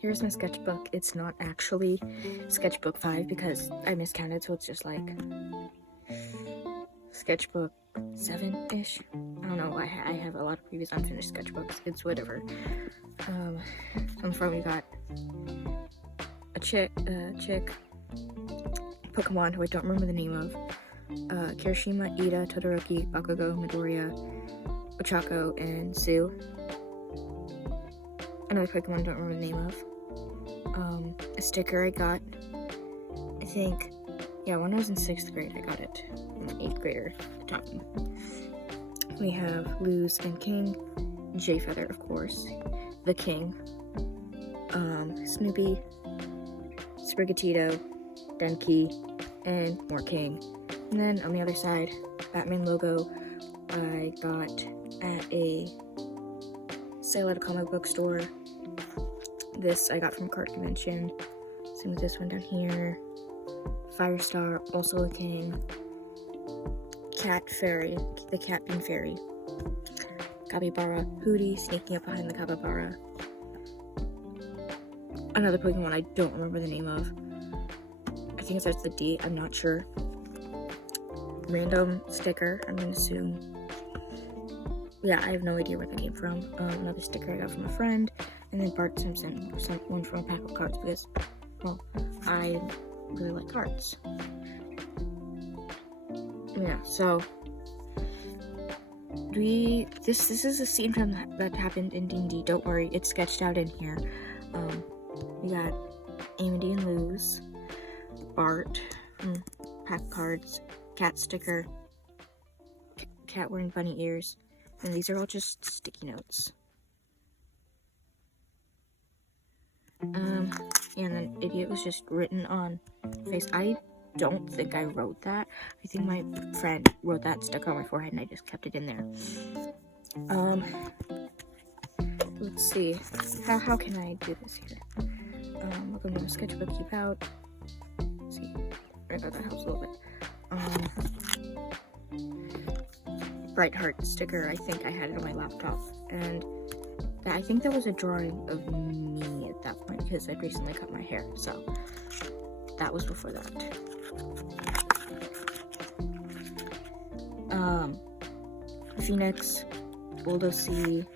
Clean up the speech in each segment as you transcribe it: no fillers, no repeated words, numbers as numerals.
here's my sketchbook. It's not actually Sketchbook 5 because I miscounted, so it's just like Sketchbook 7-ish. I don't know, I have a lot of previous unfinished sketchbooks. It's whatever. On the front we got a chick, Pokemon who I don't remember the name of, Kirishima, Ida, Todoroki, Bakugo, Midoriya, Ochako, and Sue. Another Pokemon I don't remember the name of. A sticker I got, I think, yeah, when I was in 6th grade I got it. I'm an 8th grader at the time. We have Luz and King, J Feather, of course, the King, Snoopy, Sprigatito, Denki, and more King. And then on the other side, Batman logo I got at a sale at a comic book store. This I got from Card Convention. Same with this one down here. Firestar, also a King. Cat Fairy, the Cat Bean Fairy. Capybara, Hootie, sneaking up behind the Capybara. Another Pokemon I don't remember the name of. I think it starts with a D, I'm not sure. Random sticker, I'm gonna assume. Yeah, I have no idea where that came from. Another sticker I got from a friend. And then Bart Simpson sent one from a pack of cards because, well, I really like cards. Yeah, so this is a scene from that happened in D&D. Don't worry, it's sketched out in here. We got Amity and Luz, Bart from pack of cards, cat sticker, cat wearing bunny ears, and these are all just sticky notes. And then idiot was just written on face. I don't think I wrote that. I think my friend wrote that, stuck on my forehead, and I just kept it in there. Let's see. How can I do this here? Welcome to the sketchbook, keep out. Let's see. I thought that helps a little bit. Bright heart sticker, I think I had it on my laptop, and I think that was a drawing of me at that point because I'd recently cut my hair, so that was before that. Phoenix, Bulldozy,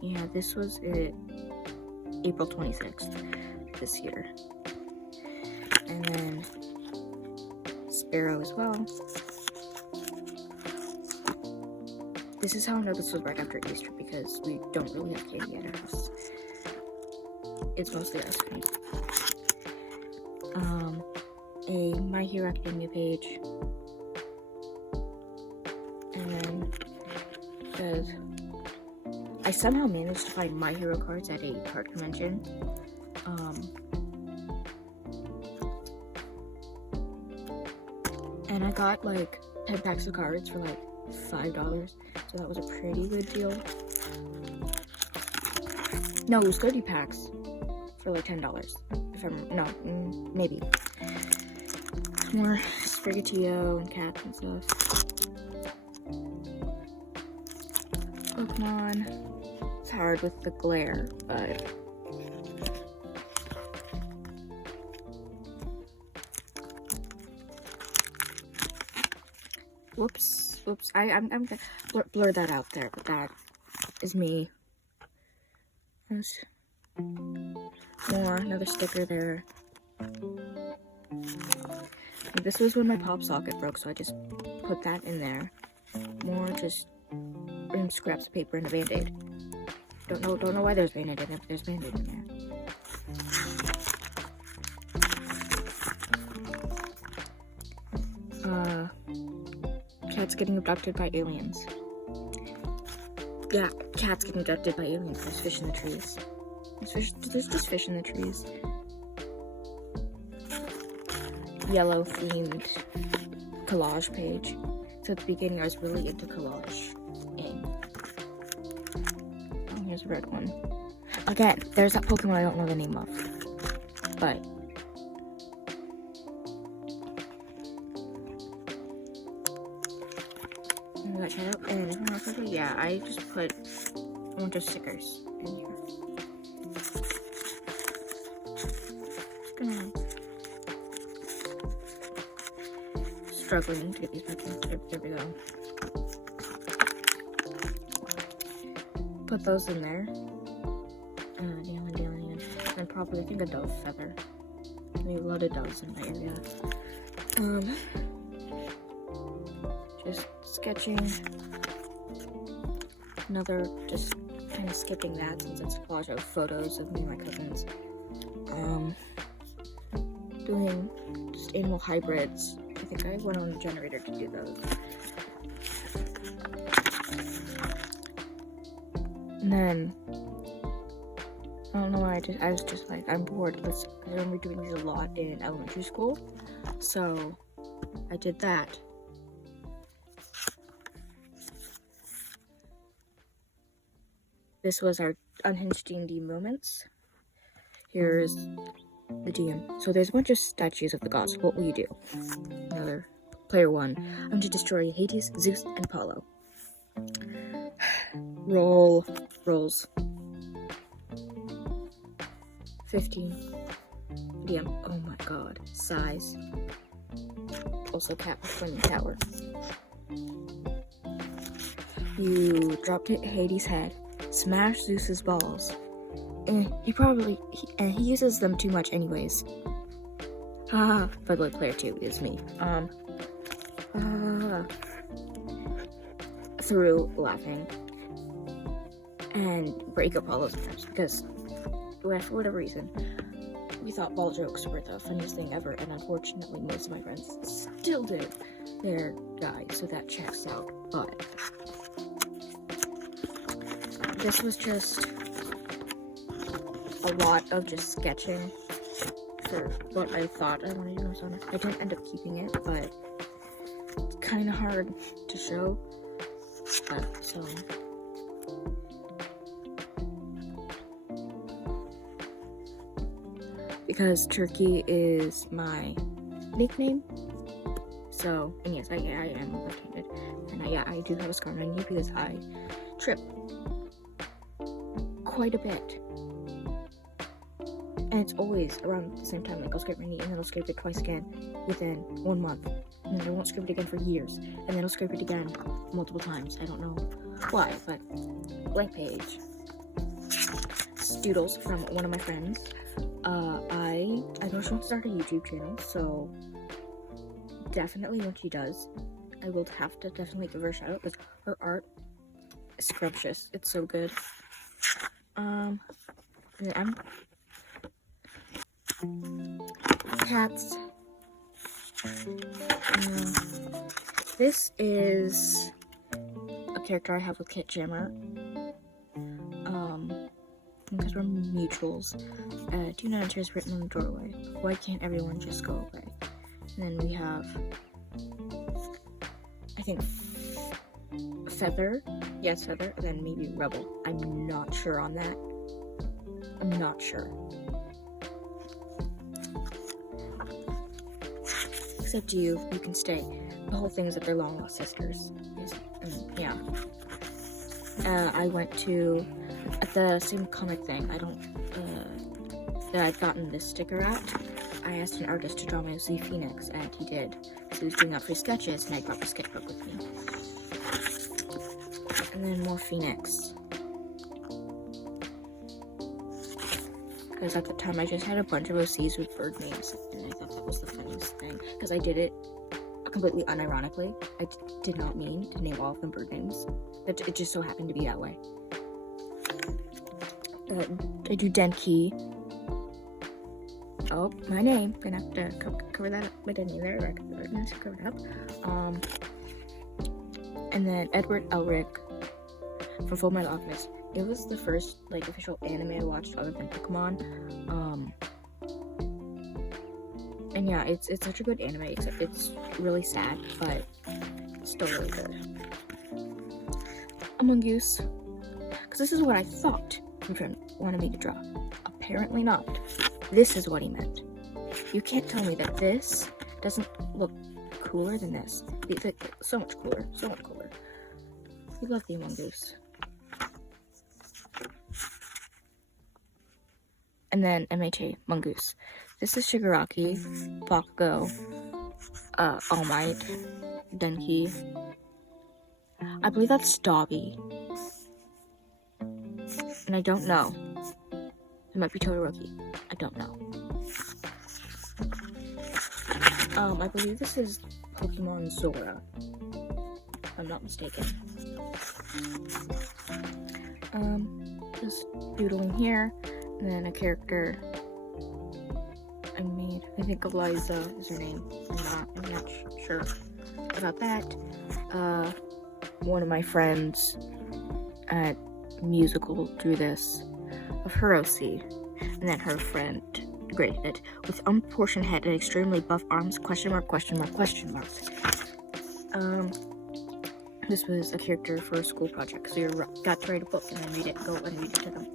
yeah, this was it, April 26th this year. And then Sparrow as well. This is how I know this was right after Easter because we don't really have candy at our house. It's mostly ice cream. A My Hero Academia page. And then because I somehow managed to find My Hero cards at a card convention. And I got like 10 packs of cards for like $5. So that was a pretty good deal. No, it was 30 packs for like $10. If I'm, no, maybe. More Sprigatito and cats and stuff. Pokemon. It's hard with the glare, but whoops. I'm gonna blur that out there, but that is me. There's more, another sticker there. This was when my pop socket broke, so I just put that in there. More just random scraps of paper and a band-aid. Don't know why there's band-aid in there, but there's band-aid in there. Cats getting abducted by aliens. Yeah, cats getting abducted by aliens. There's fish in the trees. There's just fish in the trees. Yellow themed collage page. So at the beginning I was really into collage. Oh, here's a red one. Again, there's that Pokemon I don't know the name of. But and yeah, I just put bunch of stickers in here. Just gonna struggling to get these back in. There we go. Put those in there. And probably I think a dove feather. Maybe a lot of doves in my area. Just sketching. Another, just kind of skipping that since it's a collage of photos of me and my cousins. Doing just animal hybrids. I think I went on the generator to do those. And then, I don't know why, I was just like, I'm bored. I remember doing these a lot in elementary school. So, I did that. This was our unhinged D&D moments. Here's the DM. So there's a bunch of statues of the gods. What will you do? Another player 1. I'm going to destroy Hades, Zeus, and Apollo. Rolls. 15. DM. Oh my god. Size. Also cap Flaming Tower. You dropped Hades' head. Smash Zeus's balls. He uses them too much anyways. By the way, player 2 is me. Through laughing. And break Apollo's ribs because, for whatever reason, we thought ball jokes were the funniest thing ever, and unfortunately most of my friends still do. They're guys, so that checks out, but this was just a lot of just sketching for what I thought I wanted to do on it. I didn't end up keeping it, but it's kind of hard to show. So because Turkey is my nickname. So, and yes, I am left-handed, and I do have a scar on my knee because I trip quite a bit, and it's always around the same time. Like I'll scrape my knee, and then I'll scrape it twice again within 1 month, and then I won't scrape it again for years, and then I'll scrape it again multiple times. I don't know why, but blank page. Doodles from one of my friends. I know she wants to start a YouTube channel, so definitely when she does, I will have to definitely give her a shout out because her art is scrumptious. It's so good. And then cats. This is a character I have with Kit Jammer. Because we're mutuals. Do not enter is written on the doorway. Why can't everyone just go away? And then we have, I think, Feather. Yes, Feather. And then maybe Rebel. I'm not sure on that. I'm not sure. Except you can stay. The whole thing is that they're long lost sisters. Yeah. I went to, at the same comic thing, that I'd gotten this sticker at, I asked an artist to draw my Z Phoenix, and he did. So he was doing up free sketches, and I brought the sketchbook with me. And then more Phoenix. Because at the time I just had a bunch of OCs with bird names, and I thought that was the funniest thing. Because I did it completely unironically. I did not mean to name all of them bird names. It just so happened to be that way. I do Denki. Oh, my name. Gonna have to cover that up. My name there. Recognize cover it up. And then Edward Elric from Full Metal Alchemist. It was the first official anime I watched other than Pokemon. And yeah, it's such a good anime. Except it's really sad, but still really good. Among Us, because this is what I thought my friend wanted me to draw. Apparently not. This is what he meant. You can't tell me that this doesn't look cooler than this. It's so much cooler. So much cooler. We love the Among Us. and then MHA, Mongoose. This is Shigaraki, Bakugo, All Might, Denki. I believe that's Dobby. And I don't know. It might be Todoroki. I don't know. I believe this is Pokemon Zora, if I'm not mistaken. Just doodling here, and then a character I made. I think Eliza is her name. I'm not sure about that. One of my friends at Musical drew this of Hiroshi, and then her friend graded it with unproportioned head and extremely buff arms, question mark, question mark, question mark. This was a character for a school project, so you got to write a book and then read it, go and read it to the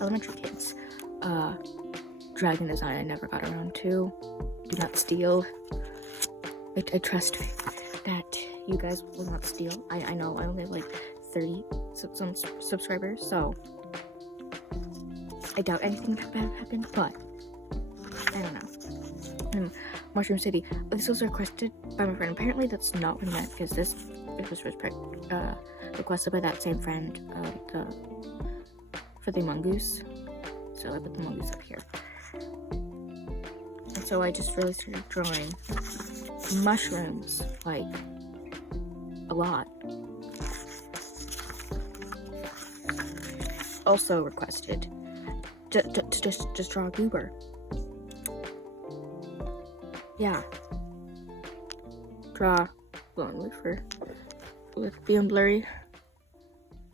elementary kids. Dragon design I never got around to. Do not steal. I trust that you guys will not steal. I know I only have like 30 subscribers, so I doubt anything bad happened, but I don't know. Mushroom City. This was requested by my friend. Apparently that's not what I meant, because it was requested by that same friend for the mongoose. So I put the mongoose up here. And so I just really started drawing mushrooms, like a lot. Also requested to just draw a goober. Yeah. Draw, with being blurry.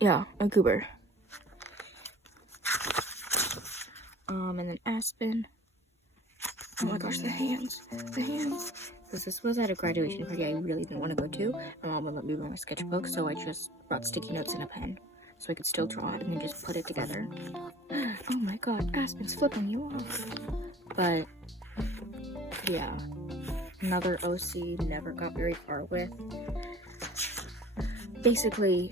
Yeah, a goober. And then Aspen. Oh my gosh, the hands. Because this was at a graduation party I really didn't want to go to. My mom wouldn't let me bring my sketchbook, so I just brought sticky notes and a pen, so I could still draw it and then just put it together. Oh my god, Aspen's flipping you off. But, yeah. Another OC never got very far with. Basically,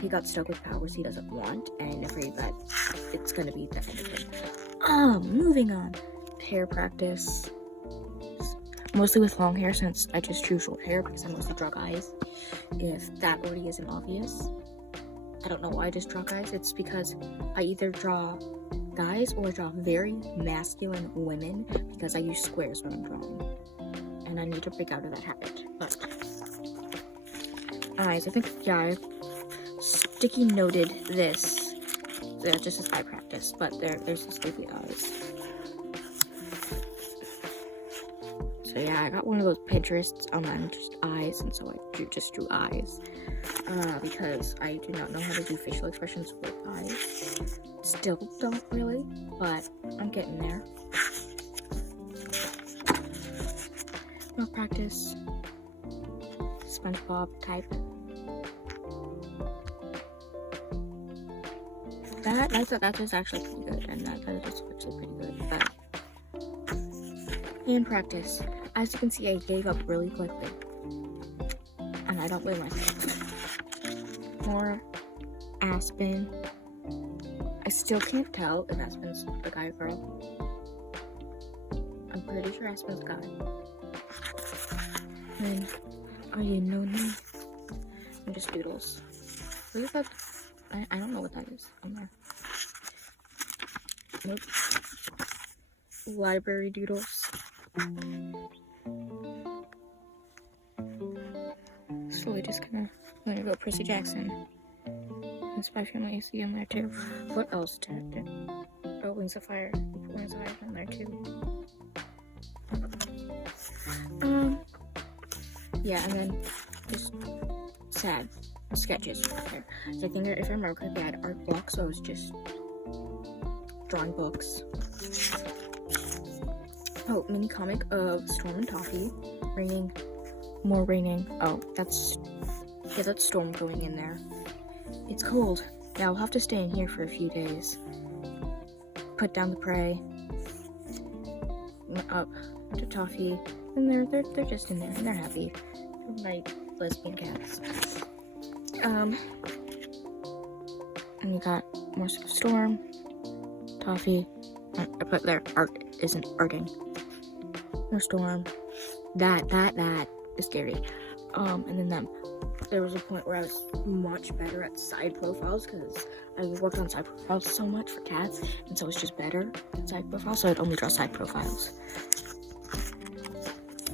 he got stuck with powers he doesn't want, and afraid that it's gonna be the end of him. Moving on. Hair practice. Mostly with long hair, since I just drew short hair because I mostly draw guys. If that already isn't obvious. I don't know why I just draw guys. It's because I either draw guys or I draw very masculine women because I use squares when I'm drawing. And I need to break out of that habit. But eyes, I think, yeah, I sticky noted this. Yeah, just as eye practice, but there's the sleepy eyes. So yeah, I got one of those Pinterests on just eyes, and so I just drew eyes. Because I do not know how to do facial expressions with eyes. Still don't really, but I'm getting there. More practice. SpongeBob type. I thought that was actually pretty good, and that was actually pretty good, but hand practice. As you can see, I gave up really quickly, and I don't blame myself. More Aspen. I still can't tell if Aspen's a guy or girl. I'm pretty sure Aspen's a guy. And are you no? And just doodles. What is that? I don't know what that is on there. Nope. Library doodles. Slowly just gonna let it go. Percy Jackson. And Spy Family you see on there too. What else did I do? Oh, Wings of Fire. Wings of Fire on there too. Yeah, and then just sad sketches right there. So I think if I remember correctly, I had art blocks, so I was just drawing books. Oh, mini comic of Storm and Toffee. Raining. More raining. Oh, that's Storm going in there. It's cold. Yeah, I'll have to stay in here for a few days. Put down the prey. Up to Toffee. And they're just in there and they're happy. They're like lesbian cats. And you got more Storm, Toffee. I put there, art isn't arting. More Storm. That is scary. And then them. There was a point where I was much better at side profiles because I worked on side profiles so much for cats, and so it's just better at side profiles, so I'd only draw side profiles.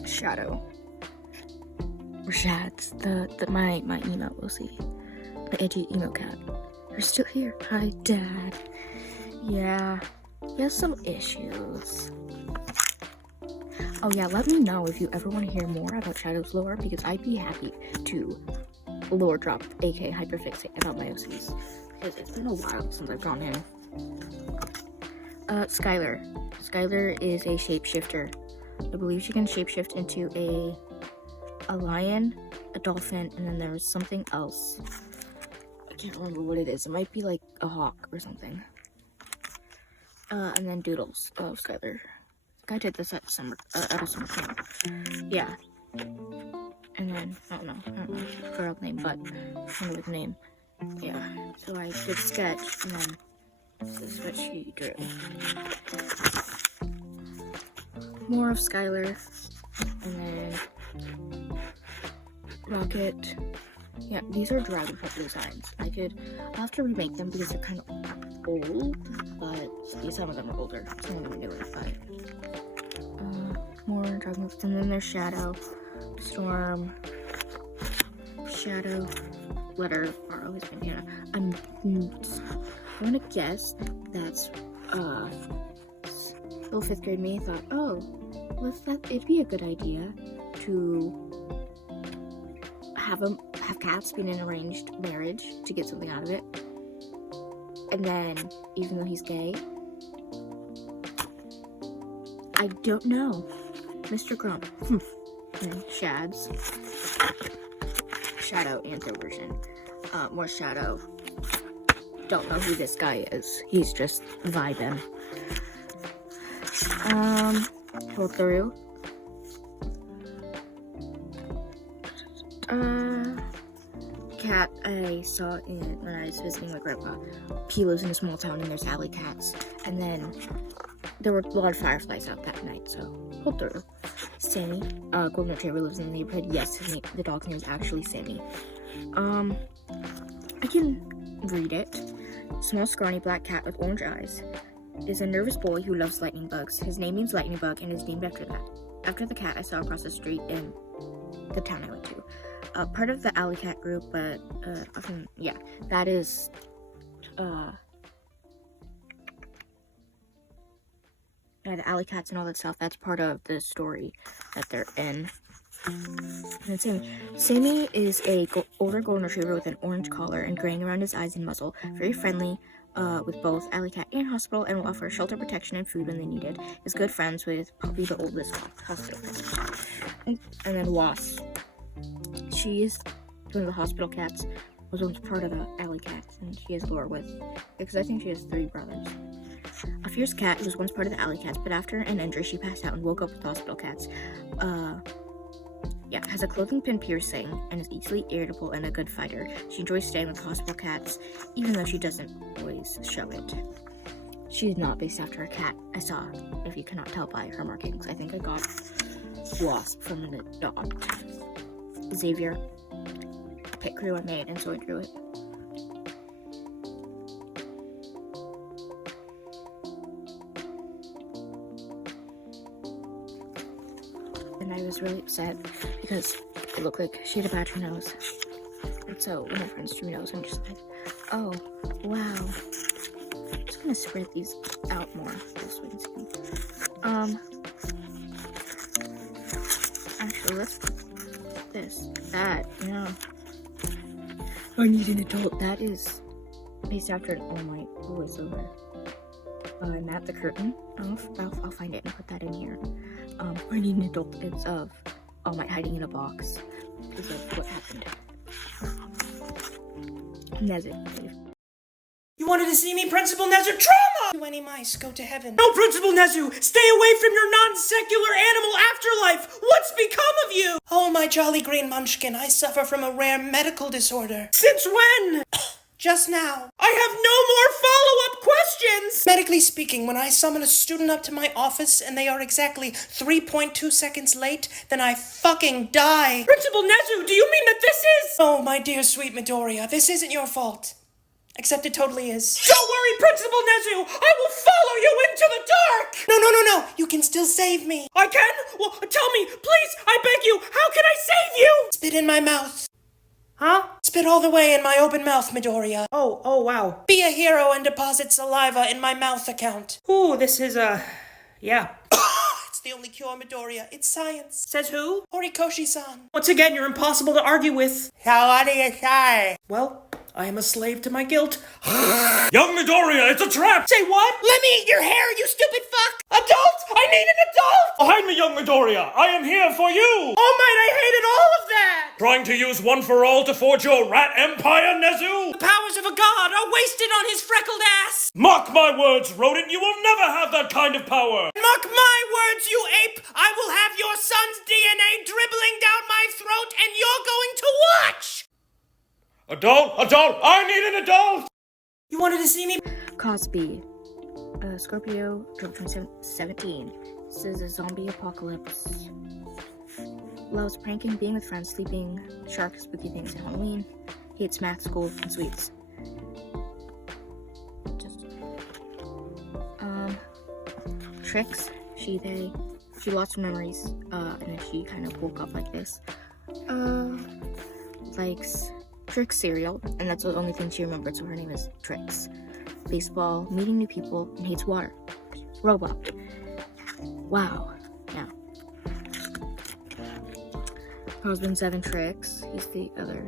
Shadow. Or Shads. My emo, we'll see. The edgy emo cat. You're still here. Hi, Dad. Yeah, he has some issues. Oh yeah, let me know if you ever want to hear more about Shadow's lore, because I'd be happy to lore drop, aka hyperfixate, about my OCs, because it's been a while since I've gone in. Skylar. Skylar is a shapeshifter. I believe she can shapeshift into a lion, a dolphin, and then there's something else. I can't remember what it is. It might be like a hawk or something. And then Doodles of Skylar. I did this at a summer camp. Yeah. And then, I don't know girl name, but I don't know the name. Yeah. So I did sketch, and then this is what she drew. More of Skylar, and then Rocket. Yeah, these are Dragon Pup designs. I'll have to remake them because they're kind of old, but some of them are older. Some of them are newer, but more Dragon Pups. And then there's Shadow, Storm, Shadow, Letter, are always Banana, and Newts. I want to guess that's, little 5th grade me thought, oh, it'd be a good idea to have cats be in an arranged marriage to get something out of it. And then, even though he's gay, I don't know. Mr. Grump. And Shads. Shadow Antho version. More Shadow. Don't know who this guy is. He's just vibing. Pull through. Cat I saw when I was visiting my grandpa. He lives in a small town and there's alley cats. And then there were a lot of fireflies out that night, so hold through. Sammy, Golden Retriever, lives in the neighborhood. Yes, the dog's name is actually Sammy. I can read it. Small, scrawny black cat with orange eyes is a nervous boy who loves lightning bugs. His name means lightning bug and is named after that. After the cat I saw across the street in the town I went to. Part of the alley cat group, but yeah, that is the alley cats and all that stuff. That's part of the story that they're in. And Sammy is a older golden retriever with an orange collar and graying around his eyes and muzzle. Very friendly with both alley cat and hospital, and will offer shelter, protection, and food when they need it. Is good friends with probably the oldest hospital cat. And then Wasp. She is one of the hospital cats. Was once part of the alley cats, and she has lore with, because I think she has 3 brothers. A fierce cat who was once part of the alley cats, but after an injury she passed out and woke up with hospital cats. Has a clothing pin piercing and is easily irritable and a good fighter. She enjoys staying with hospital cats, even though she doesn't always show it. She's not based after a cat I saw, if you cannot tell by her markings. I think I got Wasp from an adopt. Xavier, a pet crew I made, and so I drew it. And I was really upset because it looked like she had a badger nose. And so when my friends drew nose, I'm just like, oh, wow. I'm just gonna spread these out more this way. Actually, let's put that, I need an adult. That is based after an All Might voiceover. Matt the Curtain. I'll find it and put that in here. I need an adult. It's of All Might hiding in a box because of what happened. And that's it. You wanted to see me, Principal Nezu? Trauma! Do any mice go to heaven? No, Principal Nezu! Stay away from your non-secular animal afterlife! What's become of you? Oh, my jolly green munchkin, I suffer from a rare medical disorder. Since when? Just now. I have no more follow-up questions! Medically speaking, when I summon a student up to my office and they are exactly 3.2 seconds late, then I fucking die. Principal Nezu, do you mean that this is— Oh, my dear sweet Midoriya, this isn't your fault. Except it totally is. Don't worry, Principal Nezu! I will follow you into the dark! No. You can still save me. I can? Well, tell me, please, I beg you, how can I save you? Spit in my mouth. Huh? Spit all the way in my open mouth, Midoriya. Oh, wow. Be a hero and deposit saliva in my mouth account. Ooh, this is, yeah. It's the only cure, Midoriya. It's science. Says who? Horikoshi-san. Once again, you're impossible to argue with. So what do you say? Well, I am a slave to my guilt. Young Midoriya, it's a trap! Say what? Let me eat your hair, you stupid fuck! Adult! I need an adult! Behind me, young Midoriya! I am here for you! Oh might, I hated all of that! Trying to use one for all to forge your rat empire, Nezu? The powers of a god are wasted on his freckled ass! Mark my words, rodent, you will never have that kind of power! Mark my words, you ape! I will have your son's DNA dribbling down my throat and you're going to watch! Adult! I need an adult! You wanted to see me? Cosby. Scorpio, October 2017. This is a zombie apocalypse. Loves pranking, being with friends, sleeping, shark, spooky things, and Halloween. Hates math, school, and sweets. Tricks. She lost her memories, and then she kind of woke up like this. Likes Trix cereal, and that's the only thing she remembered, so her name is Trix. Baseball, meeting new people, and hates water. Robot. Wow. Yeah. Her husband 7 Trix. He's the other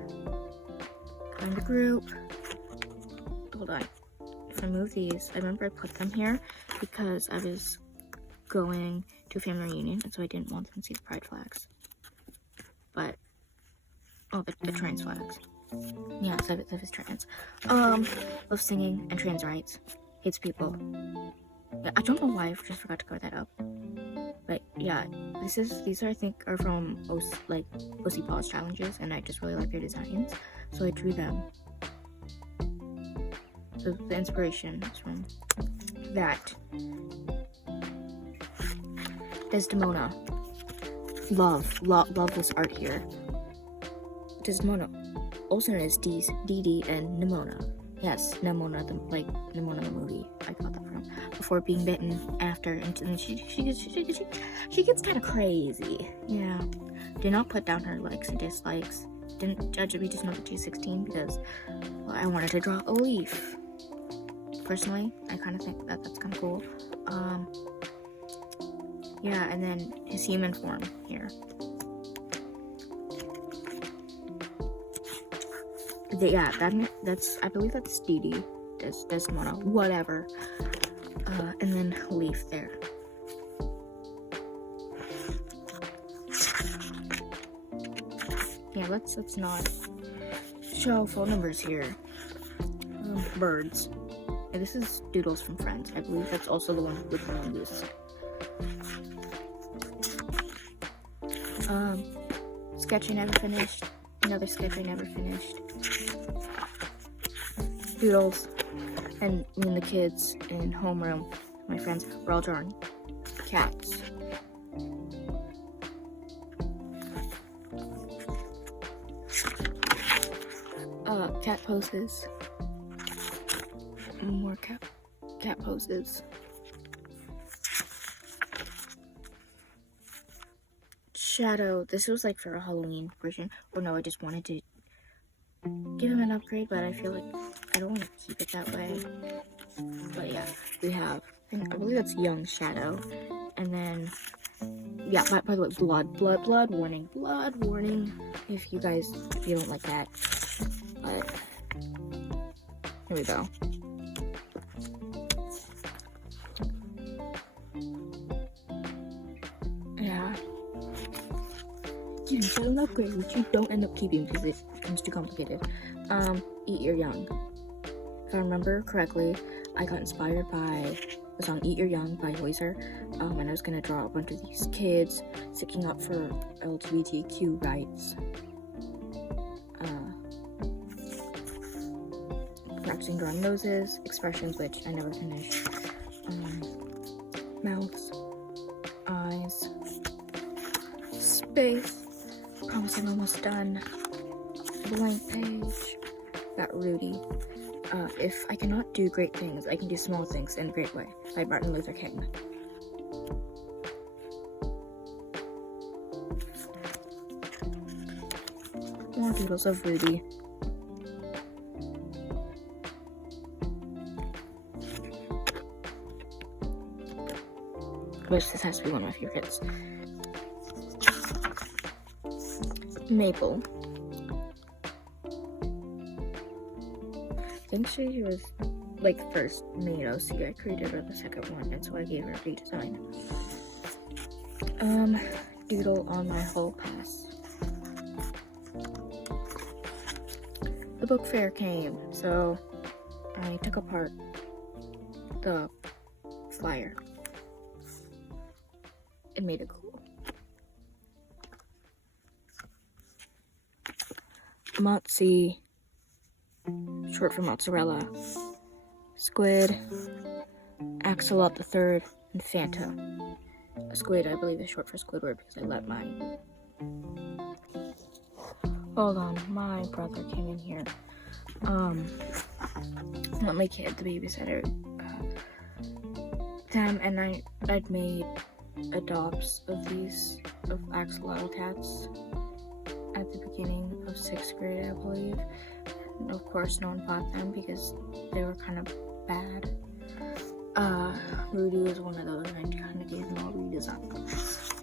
kind of group. Hold on. If I move these, I remember I put them here because I was going to a family reunion, and so I didn't want them to see the pride flags. But, oh, the trans flags. Yeah, so if it's trans. Loves singing and trans rights. Hates people. Yeah, I don't know why I just forgot to cover that up. But yeah, these are I think are from OC Pause challenges, and I just really like their designs, so I drew them. So the inspiration is from that. Desdemona. Love this art here. Desdemona, also known as Dee and Nimona. Yes, Nimona, Nimona the movie. I got that from. Before being bitten, after, and then she gets kind of crazy. Yeah. Did not put down her likes and dislikes. Didn't judge it. We just know the 216 because I wanted to draw a leaf. Personally, I kind of think that's kind of cool. Yeah, and then his human form here. Yeah, that's I believe that's Dee Desdemona, whatever. And then leaf there. Yeah, let's not show phone numbers here. Birds. And this is Doodles from Friends. I believe that's also the one with the mongoose. Sketch I never finished. Another sketch I never finished. Doodles. And me and the kids in homeroom, my friends, were all drawing cats. Cat poses. More cat poses. Shadow. This was like for a Halloween version. Or no, I just wanted to give him an upgrade, but I feel like I don't want to keep it that way. But yeah, we have, I believe that's young Shadow. And then, yeah, by the way, blood warning, if you don't like that. But, here we go. Yeah. You can set an upgrade, which you don't end up keeping because it becomes too complicated. Eat Your Young. If I remember correctly, I got inspired by the song Eat Your Young by Hoiser, and I was gonna draw a bunch of these kids sticking up for LGBTQ rights. focusing drawing noses, expressions, which I never finish, mouths, eyes, space, promise I'm almost done, blank page, got Rudy. If I cannot do great things, I can do small things in a great way, by Martin Luther King. More doodles of Rudy. Which this has to be one of my favorites. Maple. I think she was like first main OC I created, or the second one, and so I gave her a redesign. Doodle on my hall pass. The book fair came, so I took apart the flyer and made it cool. Mozzie, short for mozzarella, squid, axolot the third, and Fanta. Squid, I believe, is short for Squidward because I let mine. Hold on, my brother came in here. Not my kid, the babysitter. Them and I'd made adopts of these, of axolotl cats at the beginning of 6th grade, I believe. And of course, no one bought them because they were kind of bad. Rudy was one of those, and I kind of gave them all redesigns.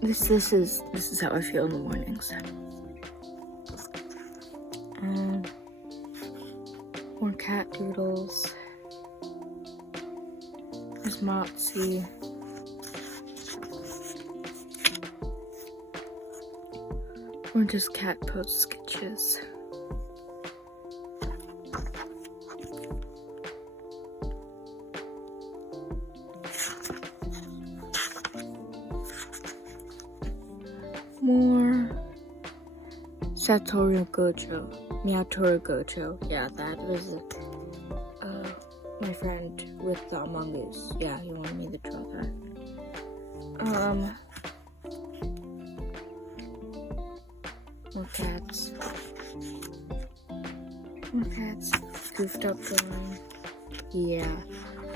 This is how I feel in the mornings. More cat doodles. There's Mozzie. Or just cat post sketches. More Satoru Gojo, Meowtoru Gojo. Yeah, that was my friend with the Among Us. Yeah, he wanted me to draw that. More cats. More cats. Goofed up drawing. Yeah,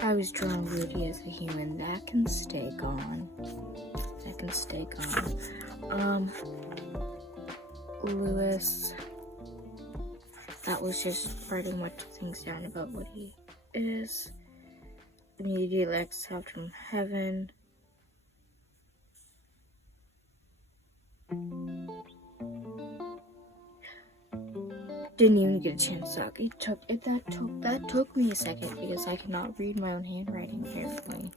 I was drawing Rudy as a human. That can stay gone. That can stay gone. Lewis. That was just writing much things down about what he is. Immediately exiled from heaven. Didn't even get a chance to talk. That took me a second because I cannot read my own handwriting apparently.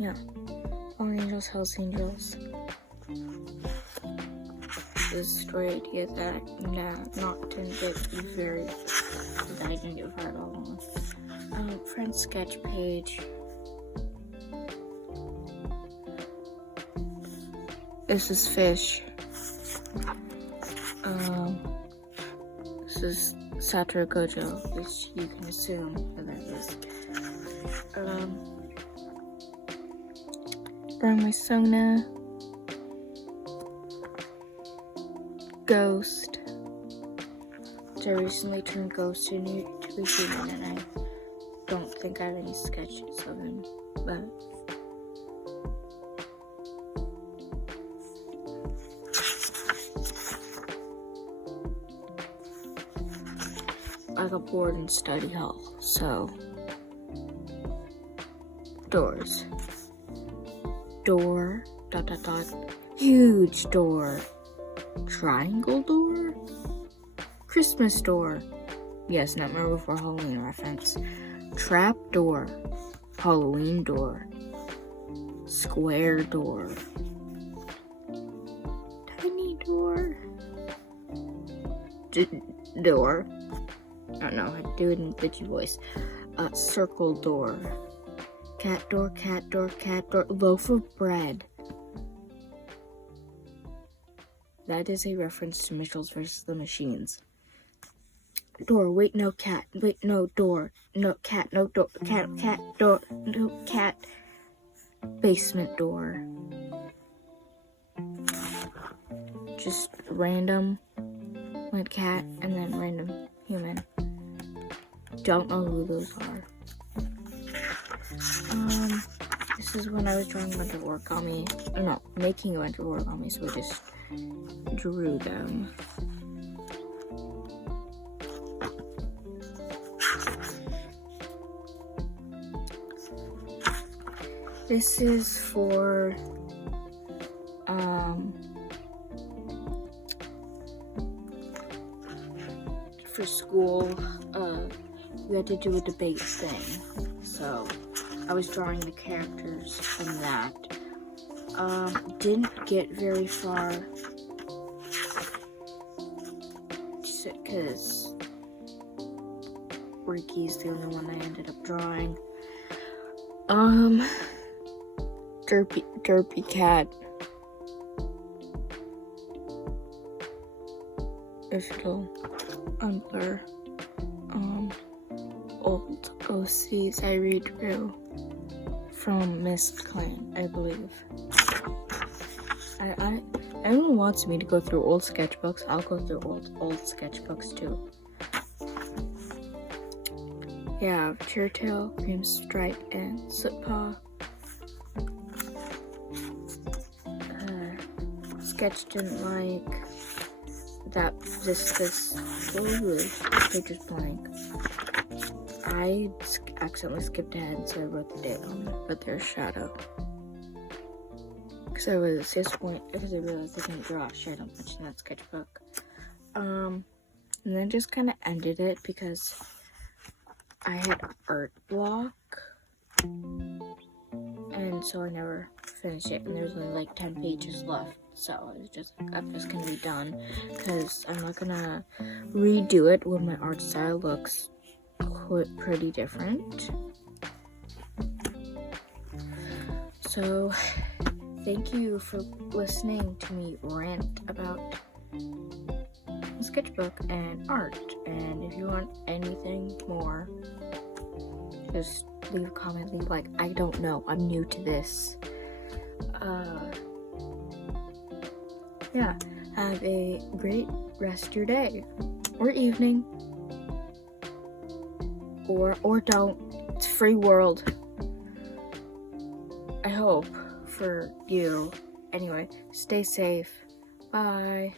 Yeah. All Angels, Hell's Angels. The story idea that knocked in bit very that I didn't give her at all. Friend's sketch page. This is fish. This is Satoru Gojo, which you can assume what that is. Burn my Sona. Ghost. Which I recently turned Ghost into a human, and I don't think I have any sketches of him, but I got bored in study hall, so doors. Door, ... huge door. Triangle door? Christmas door. Yes, Nightmare Before Halloween reference. Trap door. Halloween door. Square door. Tiny door. Door. I don't know how to do it in bitchy voice. a circle door. Cat door, cat door, cat door. Loaf of bread. That is a reference to Mitchell's vs. the Machines. Door, wait, no cat. Wait, no door. No cat, no door. Cat, door, no cat. Basement door. Just random, like cat, and then random human. Don't know who those are. This is when I was drawing a bunch of origami. Or no, making a bunch of origami, so I just drew them. This is for school. We had to do a debate thing, so I was drawing the characters from that. Didn't get very far because Ricky's the only one I ended up drawing. Derpy cat. If it'll unblur. Old OCs I redrew from Mist Clan, I believe. Everyone wants me to go through old sketchbooks. I'll go through old sketchbooks too. Yeah, Chairtail, Cream Stripe, and Slippaw. Sketch didn't like that. This page is blank. I accidentally skipped ahead, so I wrote the date on it, but there's shadow. Because I was disappointed because I realized I didn't draw shadow much in that sketchbook. And then just kind of ended it because I had art block, and so I never finished it, and there's only like 10 pages left. So I was just like, I'm just gonna be done because I'm not gonna redo it when my art style looks pretty different. So thank you for listening to me rant about a sketchbook and art. And if you want anything more, just leave a comment, leave like, I don't know, I'm new to this. Yeah, have a great rest of your day or evening, or don't. It's free world. I hope for you. Anyway, stay safe. Bye.